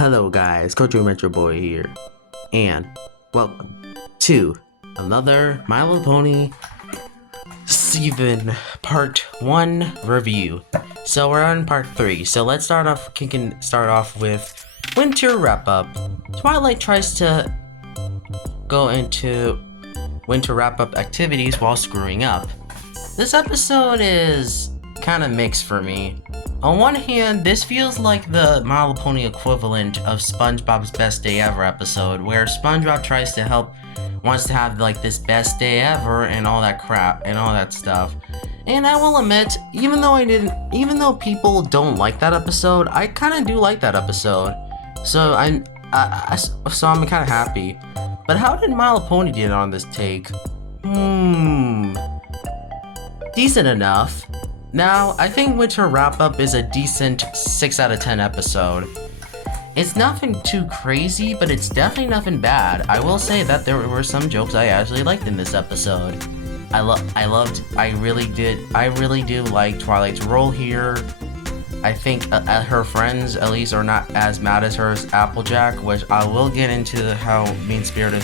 Hello guys, Coach Metro Boy here, and welcome to another My Little Pony Season Part 1 review. So we're on Part 3, so let's start off with Winter Wrap-Up. Twilight tries to go into Winter Wrap-Up activities while screwing up. This episode is kind of mixed for me. On one hand, this feels like the My Little Pony equivalent of SpongeBob's Best Day Ever episode, where SpongeBob wants to have like this best day ever and all that crap and all that stuff. And I will admit, even though people don't like that episode, I kind of do like that episode. So I'm kind of happy. But how did My Little Pony get on this take? Decent enough. Now, I think Winter Wrap-Up is a decent 6 out of 10 episode. It's nothing too crazy, but it's definitely nothing bad. I will say that there were some jokes I actually liked in this episode. I really do like Twilight's role here. I think her friends, at least, are not as mad as her as Applejack, which I will get into how mean-spirited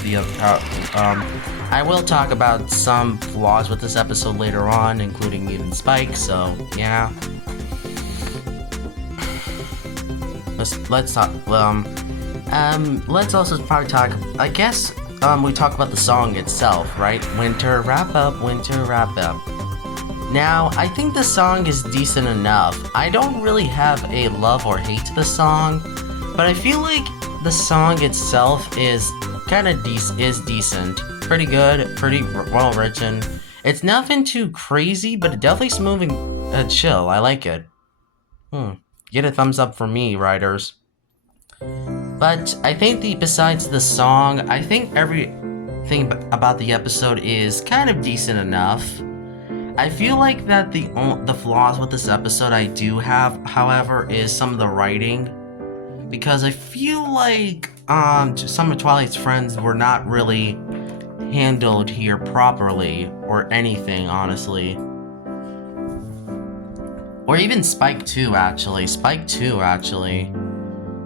I will talk about some flaws with this episode later on, including even Spike, so yeah. Let's talk, let's also probably talk, I guess, we talk about the song itself, right? Winter Wrap-Up, Winter Wrap-Up. Now, I think the song is decent enough. I don't really have a love or hate to the song, but I feel like the song itself is kind of decent. Pretty good, pretty well written. It's nothing too crazy, but definitely smooth and chill. I like it. Get a thumbs up for me, writers. But I think besides the song, I think everything about the episode is kind of decent enough. I feel like that the flaws with this episode I do have, however, is some of the writing. Because I feel like some of Twilight's friends were not really handled here properly, or anything, honestly. Or even Spike too, actually.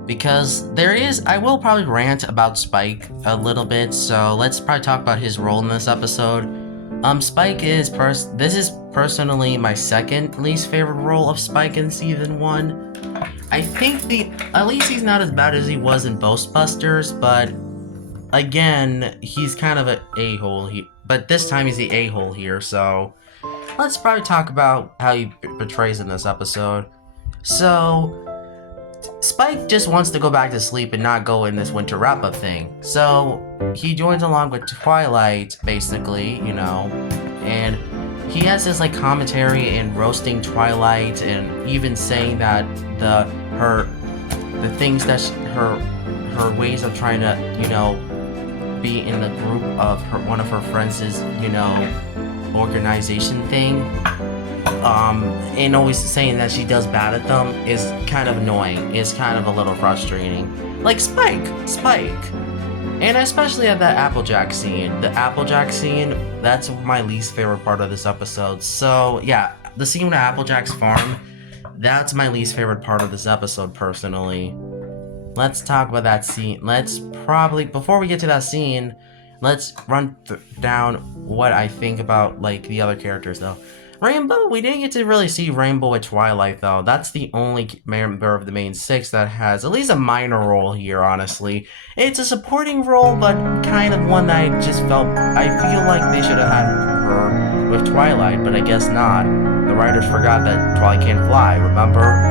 Because I will probably rant about Spike a little bit, so let's probably talk about his role in this episode. Spike this is personally my second least favorite role of Spike in Season 1. I think at least he's not as bad as he was in Ghostbusters, but again, he's kind of an a-hole, but this time he's the a-hole here, so let's probably talk about how he portrays in this episode. So, Spike just wants to go back to sleep and not go in this Winter Wrap-Up thing. So, he joins along with Twilight, basically, and he has this like commentary and roasting Twilight, and even saying that her ways of trying to, be in the group of one of her friends' organization thing, and always saying that she does bad at them is kind of annoying, is kind of a little frustrating. Like Spike, and especially at that Applejack scene. The Applejack scene, that's my least favorite part of this episode. So yeah, the scene with Applejack's farm, that's my least favorite part of this episode personally. Let's talk about that scene. Before we get to that scene, let's run down what I think about, like, the other characters, though. Rainbow, we didn't get to really see Rainbow at Twilight, though. That's the only member of the main 6 that has at least a minor role here, honestly. It's a supporting role, but kind of one that I feel like they should have had her with Twilight, but I guess not. The writers forgot that Twilight can't fly, remember?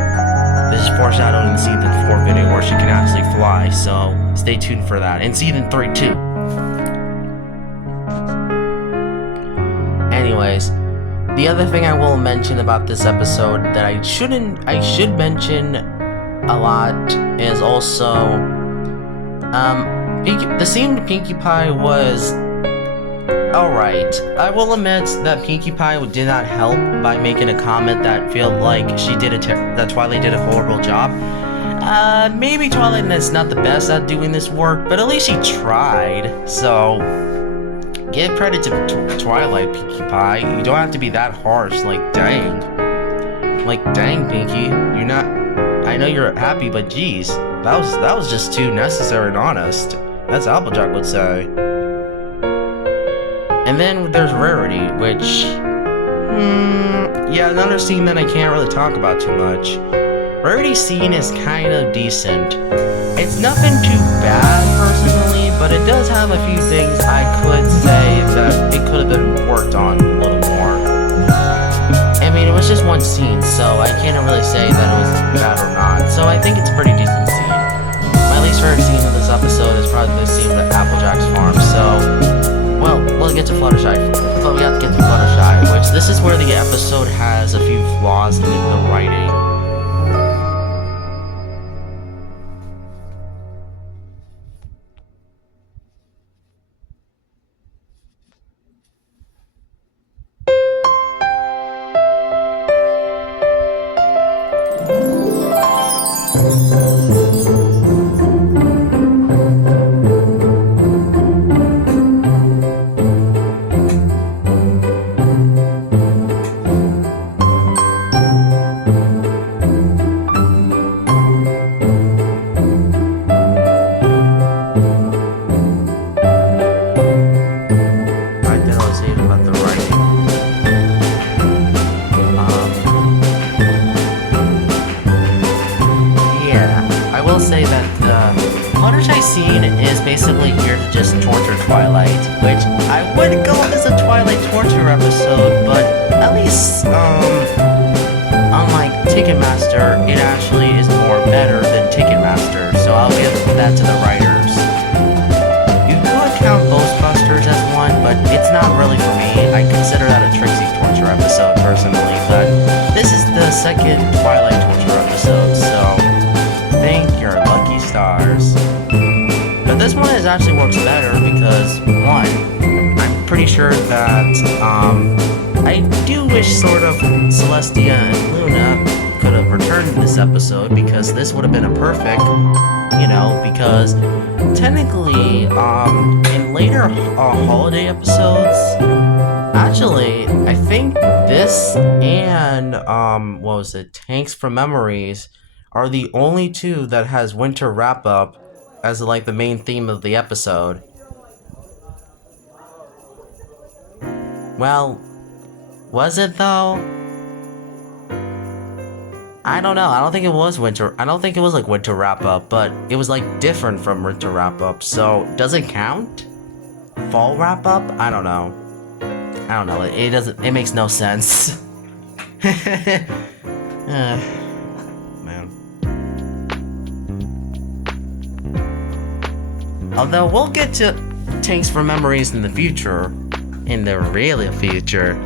This is foreshadowed in Season 4 video where she can actually fly, so stay tuned for that. And Season 3 too. Anyways, the other thing I will mention about this episode that I should mention a lot is also the scene with Pinkie Pie was alright. I will admit that Pinkie Pie did not help by making a comment that felt like that Twilight did a horrible job. Maybe Twilight is not the best at doing this work, but at least she tried. So, give credit to Twilight, Pinkie Pie. You don't have to be that harsh. Like, dang, Pinkie, you're not. I know you're happy, but geez, that was just too necessary and honest. As Applejack would say. And then there's Rarity, which, yeah, another scene that I can't really talk about too much. Rarity's scene is kind of decent. It's nothing too bad personally, but it does have a few things I could say that it could have been worked on a little more. I mean, it was just one scene, so I can't really say that it was bad or not. So I think it's a pretty decent scene. My least favorite scene of this episode is probably the scene at Applejack's farm. So, well, we'll get to Fluttershy, but we have to get to Fluttershy, which this is where the episode has a few flaws in the writing. Scene is basically here to just torture Twilight, which I would go as a Twilight torture episode, but at least, unlike Ticketmaster, it actually is more better than Ticketmaster, so I'll give that to the writers. You could count Ghostbusters as one, but it's not really for me. I consider that a Trixie torture episode personally, but this is the second Twilight torture episode, so thank your lucky stars. But this one actually works better because, one, I'm pretty sure that, I do wish sort of Celestia and Luna could have returned in this episode, because this would have been a perfect, you know, because technically, in later holiday episodes, actually, I think this and, what was it, Thanks for Memories are the only two that has winter wrap-up as like the main theme of the episode. Well, was it though? I don't know. I don't think it was winter. I don't think it was like winter wrap up, but it was like different from winter wrap up. So does it count? Fall wrap up? I don't know. I don't know. It doesn't. It makes no sense. Although we'll get to Thanks for Memories in the future, in the real future,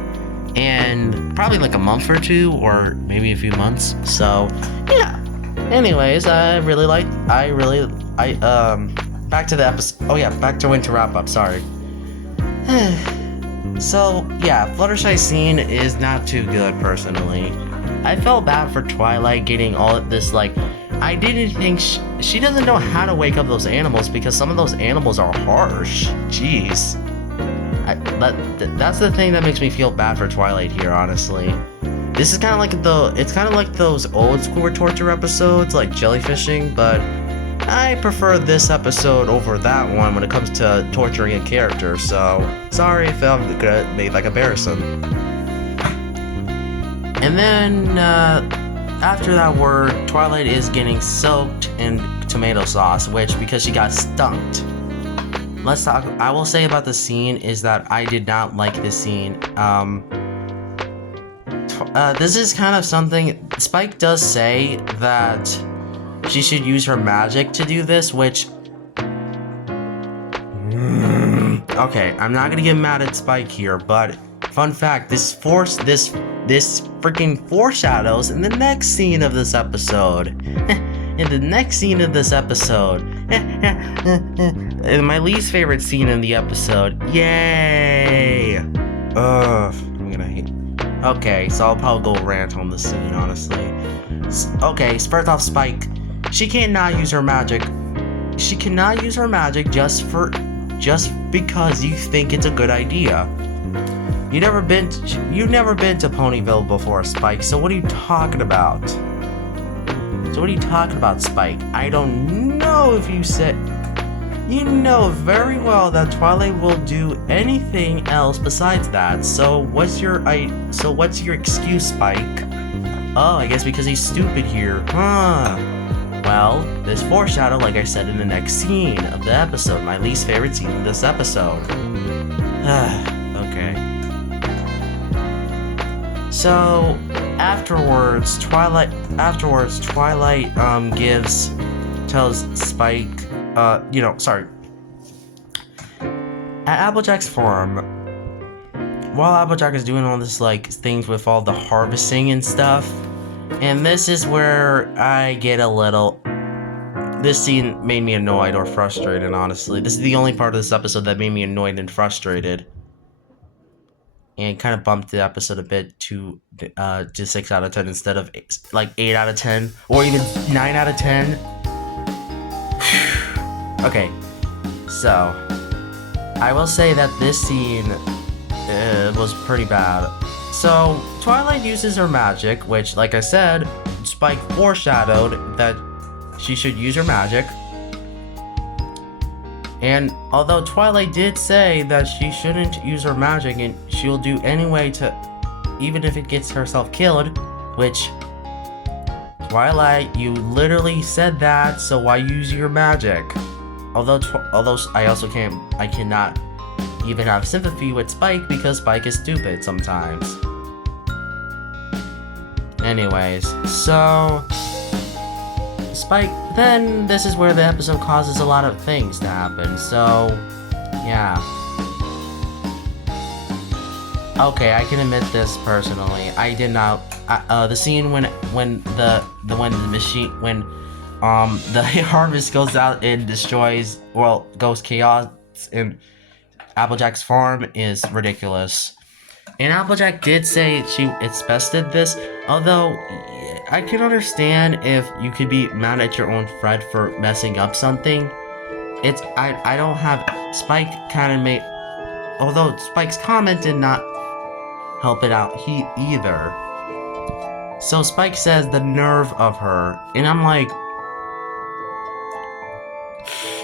and probably like a month or two, or maybe a few months. So, yeah. Anyways, back to the episode. Oh yeah, back to winter wrap up. Sorry. So yeah, Fluttershy's scene is not too good personally. I felt bad for Twilight getting all of this like. I didn't think she doesn't know how to wake up those animals, because some of those animals are harsh. Jeez. That's the thing that makes me feel bad for Twilight here, honestly. This is kind of like it's kind of like those old school torture episodes, like jellyfishing, but I prefer this episode over that one when it comes to torturing a character, so sorry if I'm gonna make like a comparison. And then, after that word, Twilight is getting soaked in tomato sauce, which, because she got stumped. Let's talk. I will say about the scene is that I did not like this scene. This is kind of something. Spike does say that she should use her magic to do this, which. Okay, I'm not gonna get mad at Spike here, but fun fact: this freaking foreshadows in the next scene of this episode. In the next scene of this episode. In my least favorite scene in the episode. Yay! Ugh, I'm gonna hate. Okay, so I'll probably go rant on the scene, honestly. Okay, first off, Spike. She cannot use her magic. She cannot use her magic just because you think it's a good idea. You've never been to Ponyville before, Spike, so what are you talking about? So what are you talking about, Spike? I don't know if you said... You know very well that Twilight will do anything else besides that. So what's your excuse, Spike? Oh, I guess because he's stupid here. Huh. Well, there's foreshadow, like I said, in the next scene of the episode. My least favorite scene of this episode. Okay. So afterwards, Twilight tells Spike, at Applejack's farm, while Applejack is doing all this, like, things with all the harvesting and stuff, and this is where I get a little... This scene made me annoyed or frustrated, honestly. This is the only part of this episode that made me annoyed and frustrated. And kind of bumped the episode a bit to 6 out of 10 instead of, like, 8 out of 10, or even 9 out of 10. Okay, so... I will say that this scene was pretty bad. So, Twilight uses her magic, which, like I said, Spike foreshadowed that she should use her magic. And although Twilight did say that she shouldn't use her magic and she'll do anyway to, even if it gets herself killed, which, Twilight, you literally said that, so why use your magic? Although I cannot even have sympathy with Spike because Spike is stupid sometimes. Anyways, so Spike, then this is where the episode causes a lot of things to happen, so yeah. Okay, I can admit this personally. I did not, the scene when the harvest goes out and destroys, well, goes chaos in Applejack's farm is ridiculous. And Applejack did say it's best did this, although I can understand if you could be mad at your own friend for messing up something. I don't have, Spike kind of made, although Spike's comment did not help it out either. So Spike says the nerve of her, and I'm like,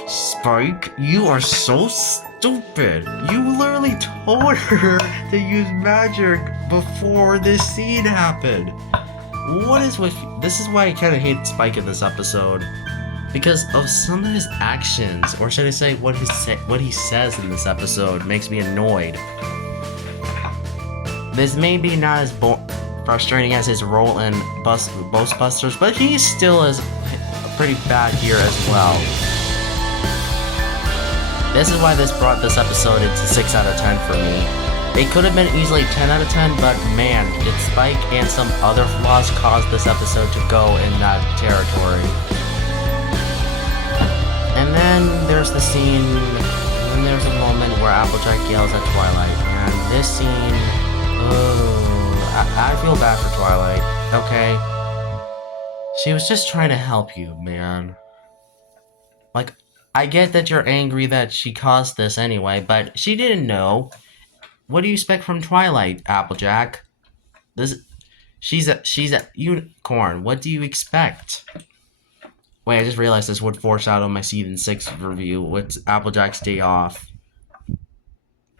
Spike, you are so stupid. You literally told her to use magic before this scene happened. What is with you? This is why I kind of hate Spike in this episode. Because of some of his actions, or should I say what he says in this episode makes me annoyed. This may be not as frustrating as his role in Ghostbusters, but he still is pretty bad here as well. This is why this brought this episode into 6 out of 10 for me. It could have been easily 10 out of 10, but man, did Spike and some other flaws cause this episode to go in that territory. And then there's the scene, and then there's a moment where Applejack yells at Twilight, and this scene, I feel bad for Twilight, okay? She was just trying to help you, man. Like, I get that you're angry that she caused this anyway, but she didn't know. What do you expect from Twilight, Applejack? She's a unicorn. What do you expect? Wait, I just realized this would foreshadow my season 6 review with Applejack's day off.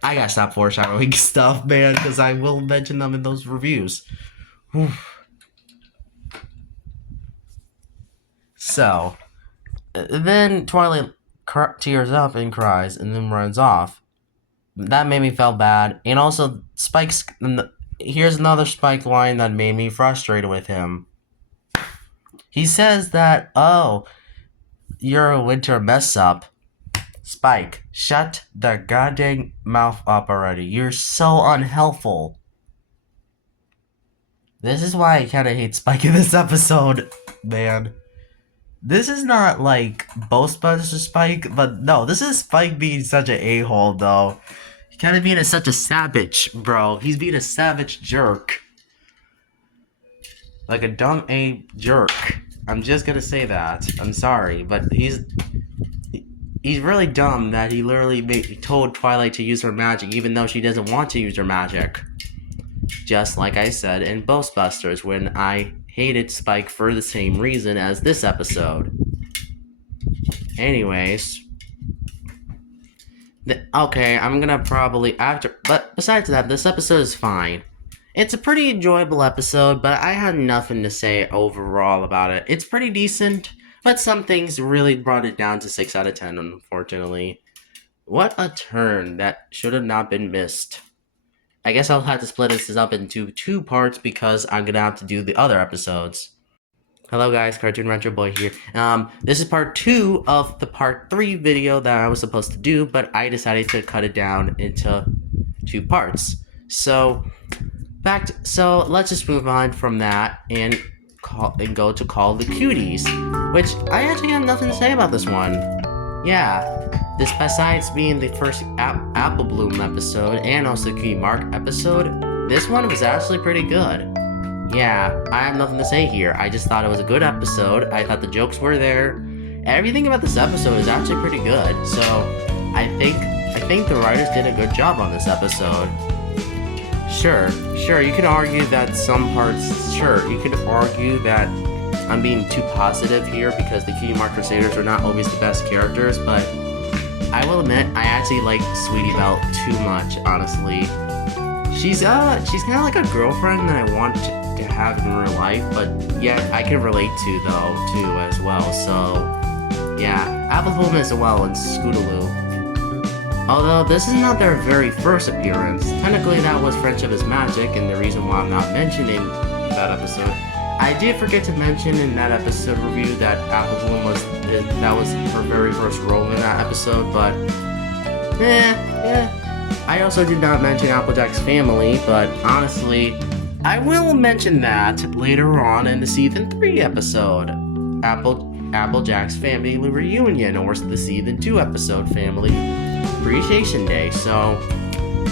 I gotta stop foreshadowing stuff, man, because I will mention them in those reviews. Whew. So, then Twilight tears up and cries and then runs off. That made me feel bad. And also, here's another Spike line that made me frustrated with him. He says that, oh, you're a winter mess up. Spike, shut the goddamn mouth up already. You're so unhelpful. This is why I kinda hate Spike in this episode, man. This is not like Ghostbusters Spike, but no, this is Spike being such an a-hole, though. He kind of being such a savage, bro. He's being a savage jerk. Like a dumb jerk. I'm just gonna say that. I'm sorry, but he's really dumb that he literally told Twilight to use her magic even though she doesn't want to use her magic. Just like I said in Ghostbusters when I hated Spike for the same reason as this episode. Anyways, okay, I'm gonna probably but besides that, this episode is fine. It's a pretty enjoyable episode, but I had nothing to say overall about it. It's pretty decent, but some things really brought it down to 6 out of 10, unfortunately. What a turn that should have not been missed. I guess I'll have to split this up into 2 parts because I'm gonna have to do the other episodes. Hello guys, Cartoon Retro Boy here. This is part 2 of the part 3 video that I was supposed to do, but I decided to cut it down into 2 parts. So let's just move on from that and go to Call the Cuties, which I actually have nothing to say about this one. Yeah, this besides being the first Apple Bloom episode and also Cutie Mark episode, this one was actually pretty good. Yeah, I have nothing to say here. I just thought it was a good episode. I thought the jokes were there. Everything about this episode is actually pretty good. So I think the writers did a good job on this episode. Sure, you could argue that some parts, you could argue that I'm being too positive here because the Cutie Mark Crusaders are not always the best characters, but I will admit, I actually like Sweetie Belle too much, honestly. She's kind of like a girlfriend that I want to have in real life, but yet I can relate to, too, as well, so yeah, Apple Bloom as well and Scootaloo. Although this is not their very first appearance. Technically that was Friendship is Magic, and the reason why I'm not mentioning that episode. I did forget to mention in that episode review that Apple Bloom was her very first role in that episode, but I also did not mention Applejack's family, but honestly, I will mention that later on in the season 3 episode, Applejack's Family Reunion, or the season 2 episode, Family Appreciation Day. So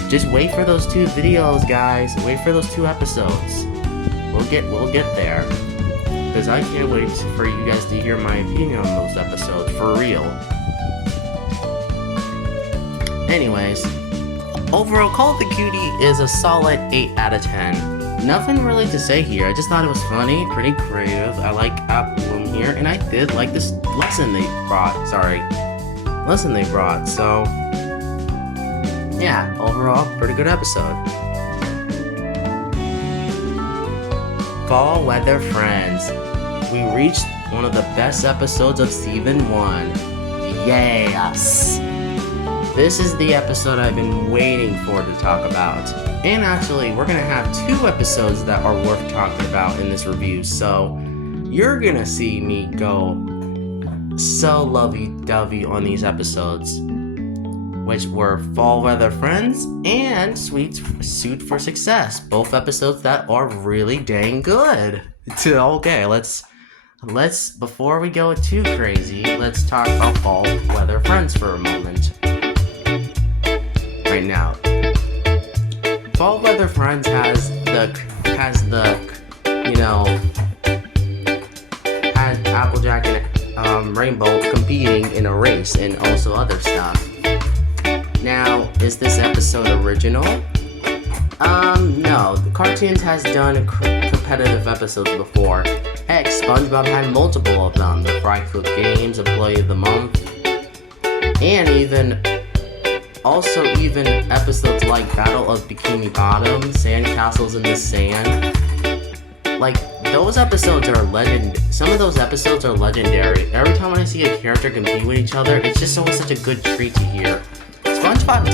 just wait for those 2 videos, guys. Wait for those 2 episodes. We'll get there, because I can't wait for you guys to hear my opinion on those episodes for real. Anyways, overall, Call of the Cutie is a solid 8 out of 10. Nothing really to say here. I just thought it was funny, pretty creative. I like Apple Bloom here, and I did like this lesson they brought. So yeah, overall, pretty good episode. Fall Weather Friends. We reached one of the best episodes of season 1. Yes! This is the episode I've been waiting for to talk about. And actually, we're gonna have 2 episodes that are worth talking about in this review, so you're gonna see me go so lovey-dovey on these episodes, which were Fall Weather Friends and Suit for Success, both episodes that are really dang good. Okay, let's before we go too crazy, let's talk about Fall Weather Friends for a moment. Right now, Fall Weather Friends has Applejack and Rainbow competing in a race and also other stuff. Now, is this episode original? No. The Cartoons has done competitive episodes before. Heck, SpongeBob had multiple of them. The Fry Cook Games, Employee of the Month, and even episodes like Battle of Bikini Bottom, Sandcastles in the Sand. Like, those episodes are some of those episodes are legendary. Every time I see a character compete with each other, it's just always such a good treat to hear. SpongeBob has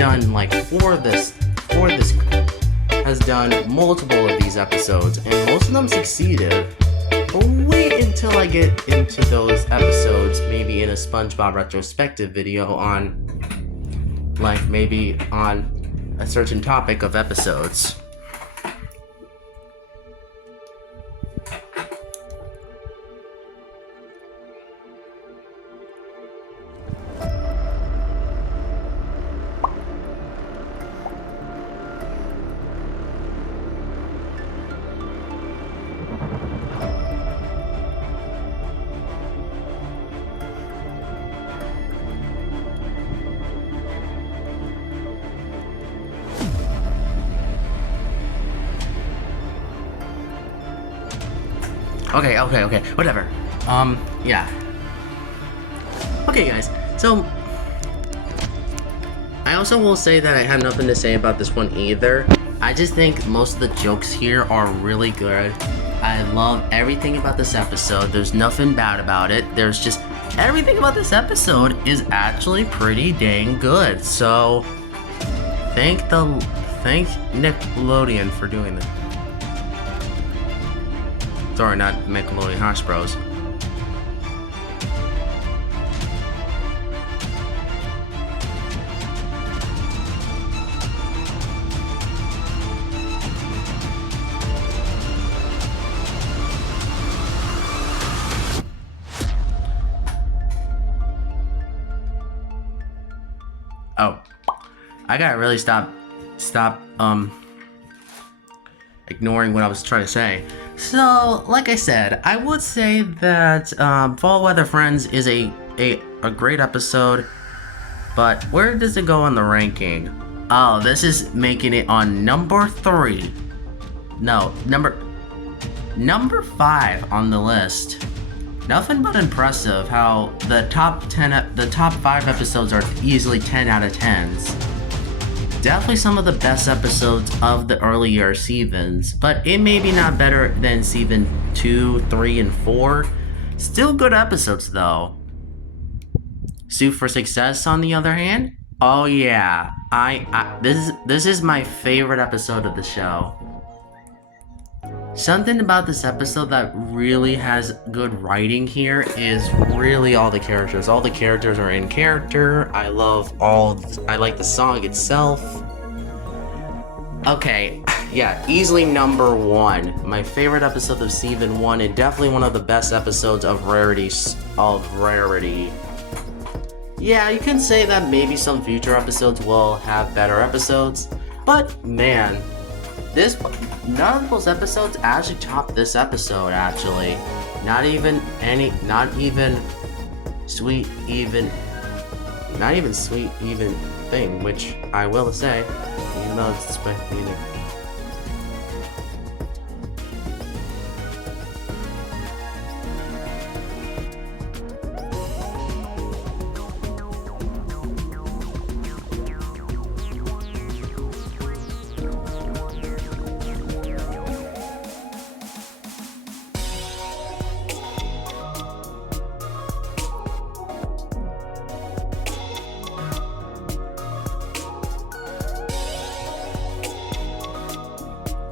done multiple of these episodes, and most of them succeeded. But wait until I get into those episodes, maybe in a SpongeBob retrospective video on, maybe on a certain topic of episodes. Okay, whatever. Yeah. Okay, guys, so I also will say that I have nothing to say about this one either. I just think most of the jokes here are really good. I love everything about this episode. There's nothing bad about it. There's just everything about this episode is actually pretty dang good. So thank Nickelodeon for doing this. Sorry, not Nickelodeon, Hash Bros. Oh, I gotta really stop ignoring what I was trying to say. So, like I said, I would say that Fall Weather Friends is a great episode, but where does it go on the ranking? Oh, this is making it on number 3. No, number 5 on the list. Nothing but impressive how the top 5 episodes are easily 10 out of 10s. Definitely some of the best episodes of the earlier seasons, but it may be not better than season 2, 3, and 4. Still good episodes though. Soup for Success, on the other hand, oh yeah, this is my favorite episode of the show. Something about this episode that really has good writing here is really all the characters. All the characters are in character. I like the song itself. Okay, yeah, easily number 1. My favorite episode of season 1 and definitely one of the best episodes of Rarity. Yeah, you can say that maybe some future episodes will have better episodes, but man, none of those episodes actually top this episode, actually. Not even sweet even thing, which I will say, even though it's spectating.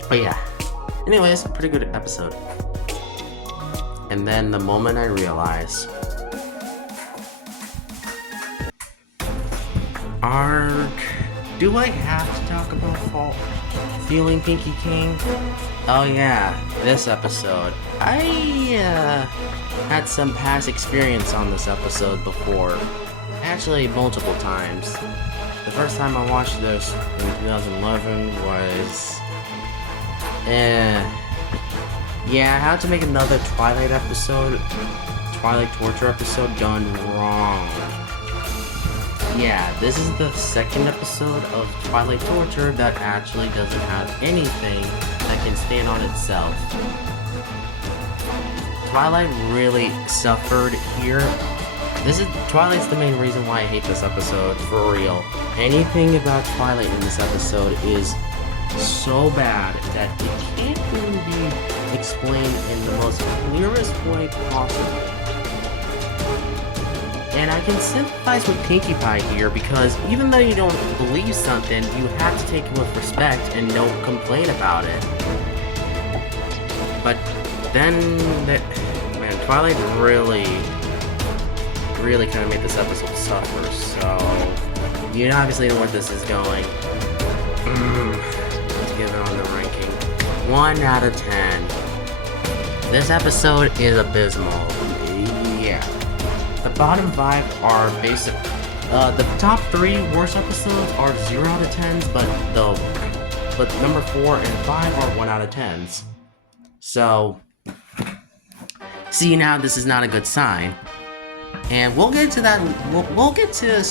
But yeah, anyways, pretty good episode. And then the moment I realized, do I have to talk about Feeling Pinky King? Oh yeah, this episode. I had some past experience on this episode before. Actually, multiple times. The first time I watched this in 2011 was... yeah, I had to make another Twilight Torture episode gone wrong. Yeah, this is the second episode of Twilight Torture that actually doesn't have anything that can stand on itself. Twilight really suffered here. Twilight's the main reason why I hate this episode, for real. Anything about Twilight in this episode is so bad that it can't really be explained in the most clearest way possible. And I can sympathize with Pinkie Pie here, because even though you don't believe something, you have to take it with respect and don't complain about it. But then, man, Twilight really kind of made this episode suffer, so you obviously know where this is going. Let's give it on the ranking. 1 out of 10. This episode is abysmal. Yeah. The bottom 5 are basic. The top 3 worst episodes are 0 out of 10s, but number 4 and 5 are 1 out of 10s. So, see, now this is not a good sign. And we'll get to that. We'll get to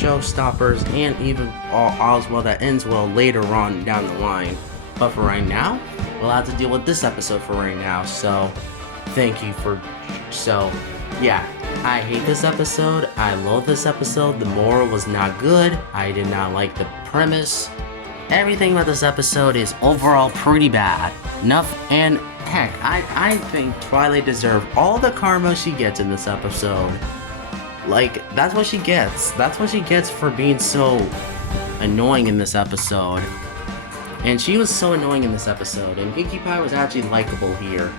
showstoppers and even All's Well That Ends Well later on down the line. But for right now, we'll have to deal with this episode for right now. So, thank you for. So, yeah, I hate this episode. I loathe this episode. The moral was not good. I did not like the premise. Everything about this episode is overall pretty bad. Enough, and heck, I think Twilight deserves all the karma she gets in this episode. Like, that's what she gets. That's what she gets for being so annoying in this episode. And she was so annoying in this episode, and Pinkie Pie was actually likable here.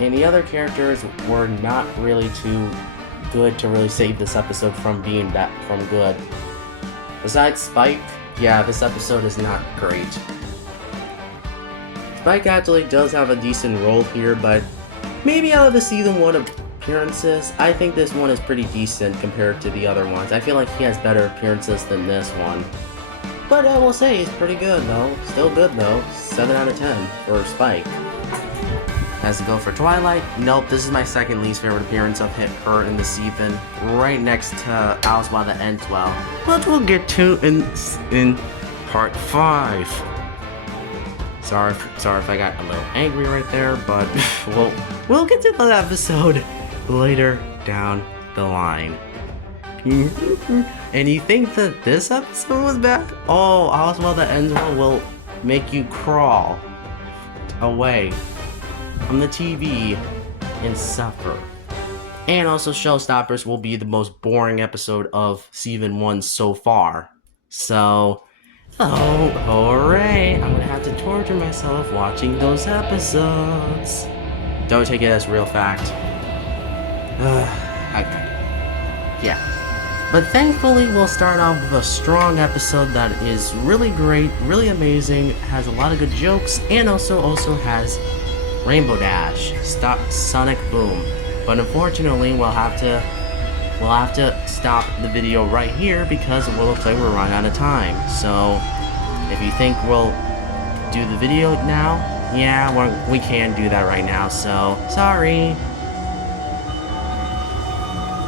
And the other characters were not really too good to really save this episode from being from good. Besides Spike, yeah, this episode is not great. Spike actually does have a decent role here, but maybe out of the season 1 appearances, I think this one is pretty decent compared to the other ones. I feel like he has better appearances than this one. But I will say he's pretty good though. Still good though. 7 out of 10 for Spike. As to go for Twilight, nope, this is my second least favorite appearance of her in the season, right next to Alice While the Ends Well, which we'll get to in part 5. Sorry if I got a little angry right there, but we'll get to the episode later down the line. And you think that this episode was bad? Oh, Alice While the Ends Well will make you crawl away from the TV and suffer. And also Showstoppers will be the most boring episode of season 1 so far. So, oh, hooray! I'm gonna have to torture myself watching those episodes. Don't take it as real fact. Yeah. But thankfully, we'll start off with a strong episode that is really great, really amazing, has a lot of good jokes, and also has Rainbow Dash, stop Sonic Boom. But unfortunately, we'll have to stop the video right here because it looks like we're running out of time. So, if you think we'll do the video now, yeah, we can do that right now. So, sorry.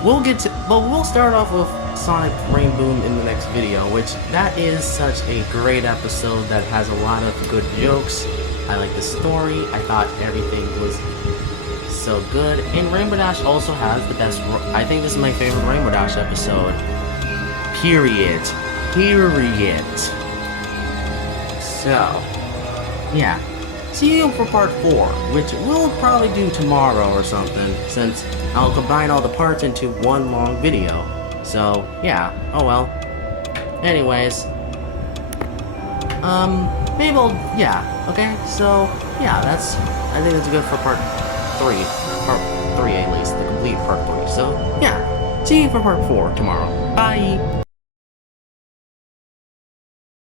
We'll start off with Sonic Rain Boom in the next video, which that is such a great episode that has a lot of good jokes. I like the story. I thought everything was so good. And Rainbow Dash also has the best. I think this is my favorite Rainbow Dash episode. Period. So, yeah. See you for part 4, which we'll probably do tomorrow or something, since I'll combine all the parts into one long video. So, yeah. Oh well. Anyways. Maybe yeah. Okay, so, yeah, I think that's good for part 3. Part 3 at least, the complete part 3. So, yeah. See you for part 4 tomorrow. Bye!